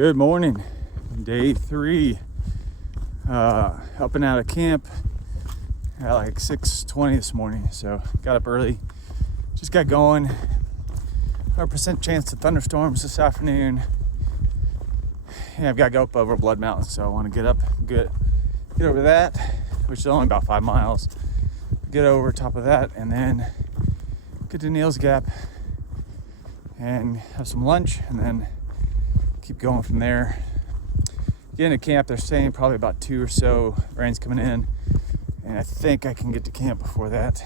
Good morning, day 3, up and out of camp at like 6:20 this morning. So got up early, just got going. 100% chance of thunderstorms this afternoon. Yeah, I've got to go up over Blood Mountain, so I want to get up, get over that, which is only about 5 miles. Get over top of that, and then get to Neal's Gap and have some lunch, and then keep going from there. Get into camp. They're saying probably about 2 or so rains coming in, and I think I can get to camp before that,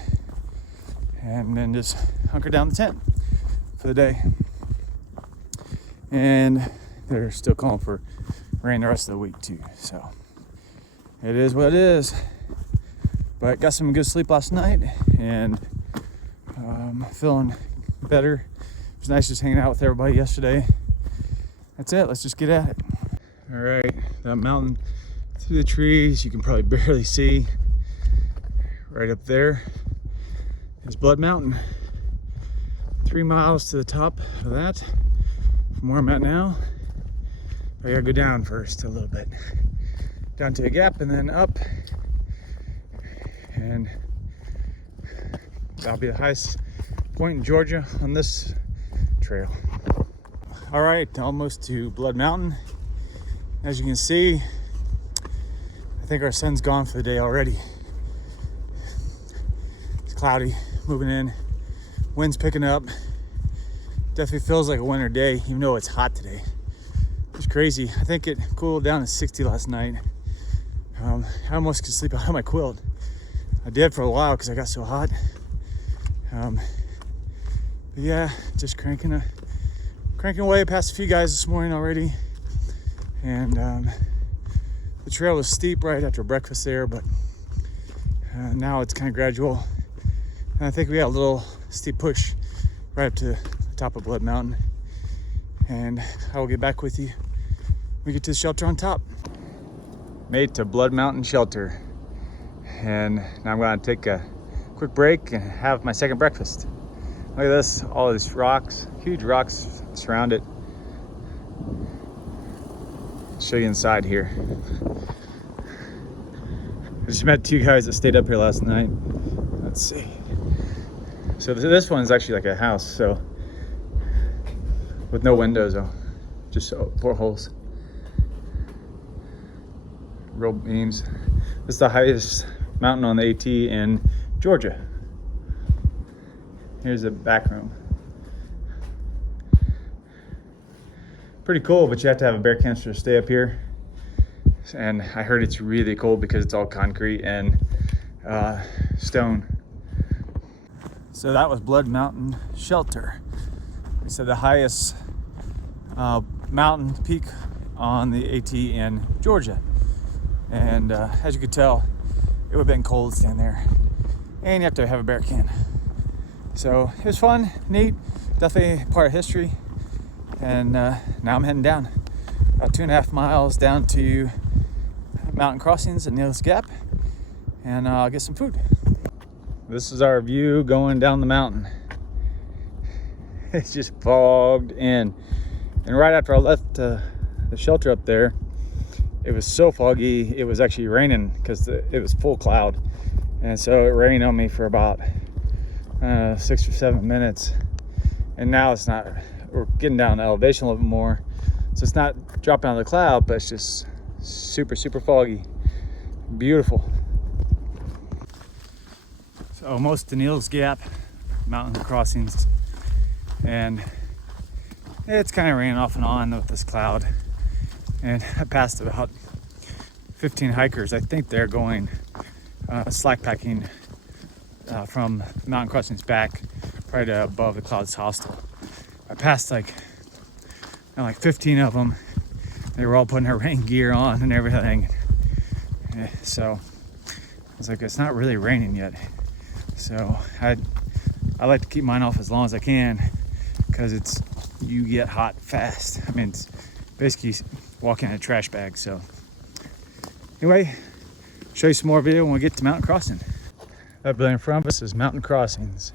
and then just hunker down the tent for the day. And they're still calling for rain the rest of the week too, so it is what it is. But got some good sleep last night, and feeling better. It was nice just hanging out with everybody yesterday. That's it. Let's just get at it. All right, that mountain through the trees, you can probably barely see. Right up there is Blood Mountain. 3 miles to the top of that from where I'm at now. I gotta go down first a little bit. Down to a gap and then up. And that'll be the highest point in Georgia on this trail. All right, almost to Blood Mountain. As you can see, I think our sun's gone for the day already. It's cloudy, moving in, wind's picking up. Definitely feels like a winter day, even though it's hot today. It's crazy. I think it cooled down to 60 last night. I almost could sleep out of my quilt. I did for a while because I got so hot. But yeah, just cranking away past a few guys this morning already. And the trail was steep right after breakfast there, but now it's kind of gradual. And I think we got a little steep push right up to the top of Blood Mountain. And I will get back with you when we get to the shelter on top. Made to Blood Mountain Shelter. And now I'm going to take a quick break and have my second breakfast. Look at this, all these rocks, huge rocks surround it. I'll show you inside here. I just met 2 guys that stayed up here last night. Let's see. So this one is actually like a house, so with no windows though, just 4 holes. Real beams. This is the highest mountain on the AT in Georgia. Here's the back room. Pretty cool, but you have to have a bear canister to stay up here. And I heard it's really cold because it's all concrete and stone. So that was Blood Mountain Shelter. They said the highest mountain peak on the AT in Georgia. And as you could tell, it would have been cold standing there. And you have to have a bear can. So it was fun, neat, definitely part of history. And now I'm heading down about 2.5 miles down to mountain crossings at Neal's Gap, and I'll get some food. This is our view going down the mountain. It's just fogged in. And right after I left the shelter up there, it was so foggy, it was actually raining because it was full cloud. And so it rained on me for about 6 or 7 minutes. And now it's not, we're getting down to elevation a little bit more. So it's not dropping out of the cloud, but it's just super, super foggy. Beautiful. So almost to Neal's Gap, mountain crossings. And it's kind of raining off and on with this cloud. And I passed about 15 hikers. I think they're going slack packing from mountain crossings back right above the Clouds Hostel. I passed like 15 of them. They were all putting their rain gear on and everything. So I was like, it's not really raining yet. So I like to keep mine off as long as I can because you get hot fast. I mean, it's basically walking in a trash bag. So anyway, show you some more video when we get to mountain crossing. That building in front of us is mountain crossings.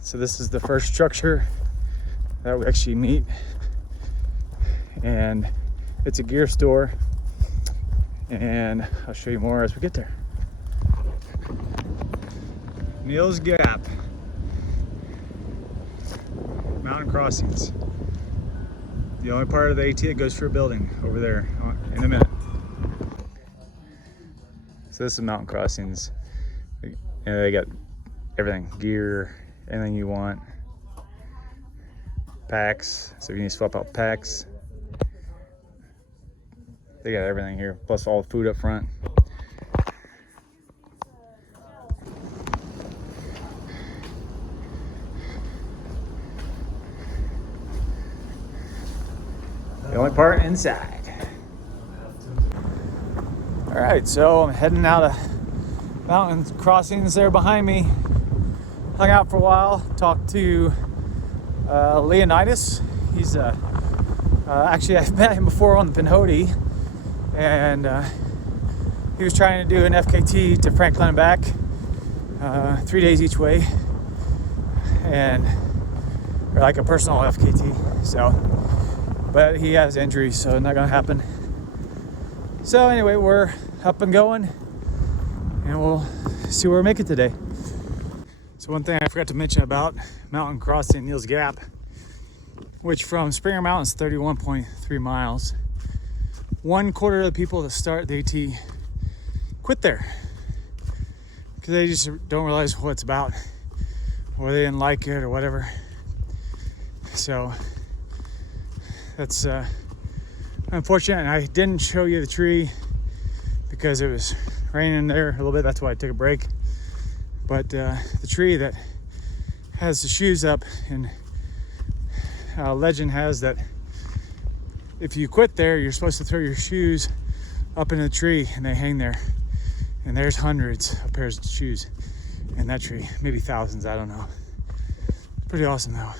So this is the first structure that we actually meet. And it's a gear store, and I'll show you more as we get there. Neal's Gap. Mountain crossings. The only part of the AT that goes through a building over there in a minute. So this is mountain crossings. And they got everything, gear, anything you want. Packs, so if you need to swap out packs. They got everything here, plus all the food up front. The only part inside. All right, so I'm heading out of mountain crossings there behind me. Hung out for a while, talked to Leonidas. He's actually, I've met him before on the Pinhoti, and he was trying to do an FKT to Franklin and back, 3 days each way, and or like a personal FKT. So, but he has injuries, so not gonna happen. So anyway, we're up and going, and we'll see where we make it today. So one thing I forgot to mention about mountain crossing Neal's Gap, which from Springer Mountain is 31.3 miles. 1/4 of the people that start the AT quit there because they just don't realize what it's about, or they didn't like it or whatever. So that's unfortunate. And I didn't show you the tree because it was raining there a little bit. That's why I took a break. But the tree that has the shoes up, and legend has that if you quit there, you're supposed to throw your shoes up in the tree, and they hang there. And there's hundreds of pairs of shoes in that tree, maybe thousands, I don't know. Pretty awesome though.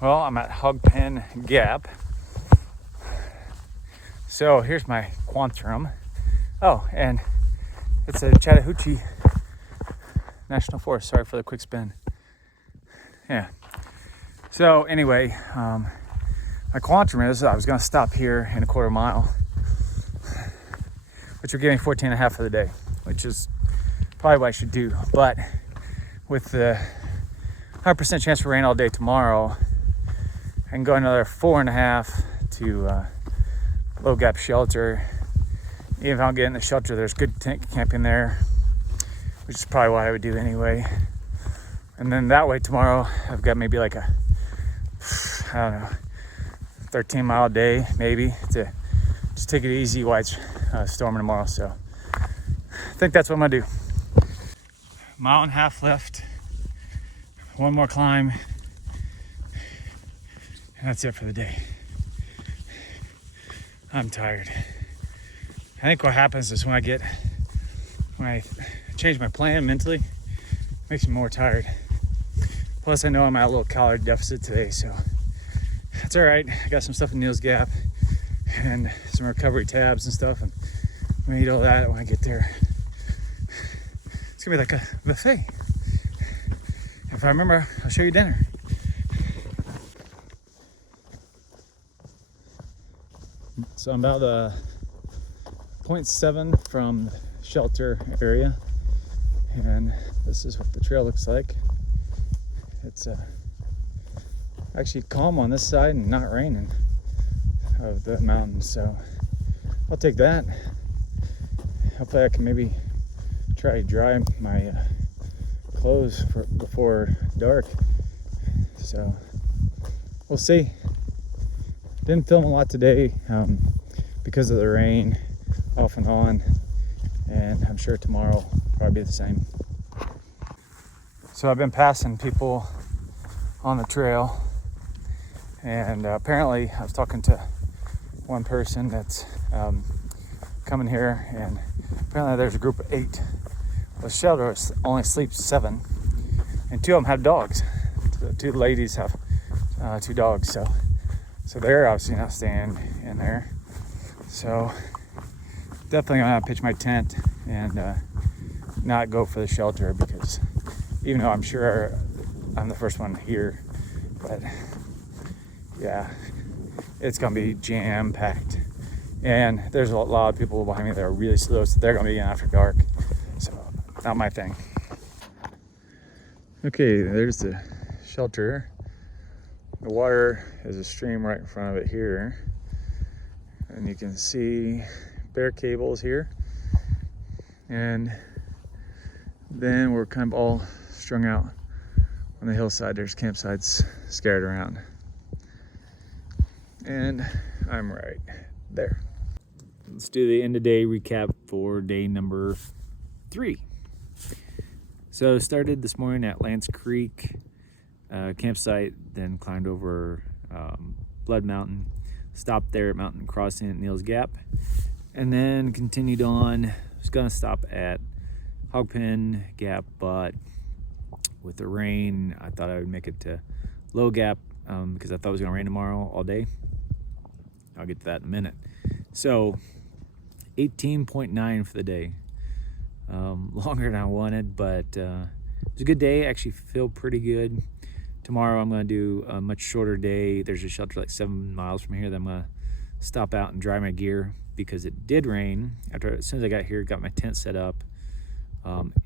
Well, I'm at Hog Pen Gap. So here's my Quantum. Oh, and it's a Chattahoochee National Forest. Sorry for the quick spin. Yeah. So anyway, my Quantum is, I was gonna stop here in a 1/4 mile, which would give me 14.5 for the day, which is probably what I should do. But with the 100% chance for rain all day tomorrow, I can go another 4.5 to Low Gap Shelter. Even if I don't get in the shelter, there's good tent camping there, which is probably what I would do anyway. And then that way tomorrow, I've got maybe like a, I don't know, 13-mile day maybe to just take it easy while it's storming tomorrow. So I think that's what I'm gonna do. Mile and a half left, one more climb, and that's it for the day. I'm tired. I think what happens is when I change my plan mentally, it makes me more tired. Plus I know I'm at a little calorie deficit today, so that's all right. I got some stuff in Neal's Gap and some recovery tabs and stuff, and I'm gonna eat all that when I get there. It's gonna be like a buffet. If I remember, I'll show you dinner. So I'm about 0.7 from the shelter area, and this is what the trail looks like. It's actually calm on this side and not raining of the mountain, so I'll take that. Hopefully I can maybe try to dry my clothes before dark, so we'll see. Didn't film a lot today because of the rain off and on, and I'm sure tomorrow will probably be the same. So I've been passing people on the trail, and apparently I was talking to one person that's coming here, and apparently there's a group of 8. The shelter only sleeps 7, and 2 of them have dogs. The 2 ladies have 2 dogs, so they're obviously not staying in there. So definitely gonna pitch my tent and not go for the shelter, because even though I'm sure I'm the first one here, but yeah, it's gonna be jam-packed. And there's a lot of people behind me that are really slow, so they're gonna be in after dark. So, not my thing. Okay, there's the shelter. The water is a stream right in front of it here. And you can see bear cables here. And then we're kind of all strung out on the hillside. There's campsites scattered around. And I'm right there. Let's do the end of day recap for day number 3. So started this morning at Lance Creek campsite, then climbed over Blood Mountain, stopped there at Mountain Crossing at Neal's Gap, and then continued on. I was gonna stop at Hogpen Gap, but with the rain, I thought I would make it to Low Gap because I thought it was gonna rain tomorrow all day. I'll get to that in a minute. So 18.9 for the day. Longer than I wanted, but it was a good day. I actually feel pretty good. Tomorrow I'm going to do a much shorter day. There's a shelter like 7 miles from here that I'm going to stop out and dry my gear because it did rain. As soon as I got here, got my tent set up,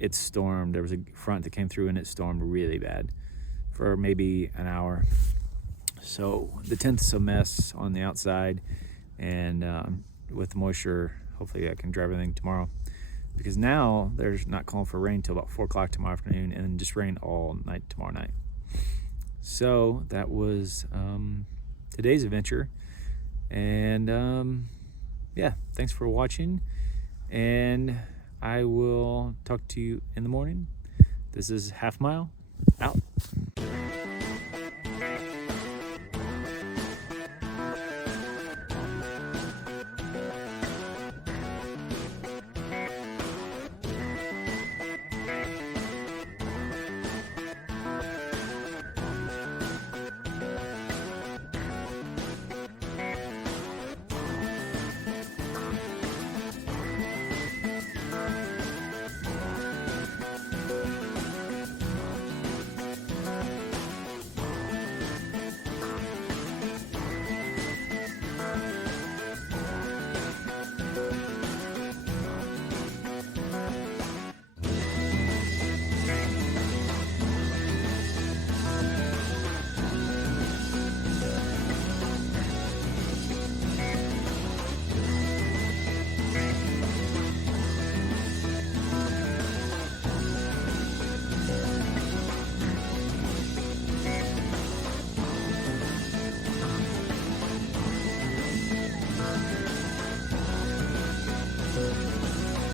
it stormed. There was a front that came through and it stormed really bad for maybe an hour. So the tent's a mess on the outside, and with the moisture, hopefully I can dry everything tomorrow. Because now there's not calling for rain till about 4 o'clock tomorrow afternoon, and then just rain all night tomorrow night. So that was today's adventure, and yeah, thanks for watching, and I will talk to you in the morning. This is Half Mile out.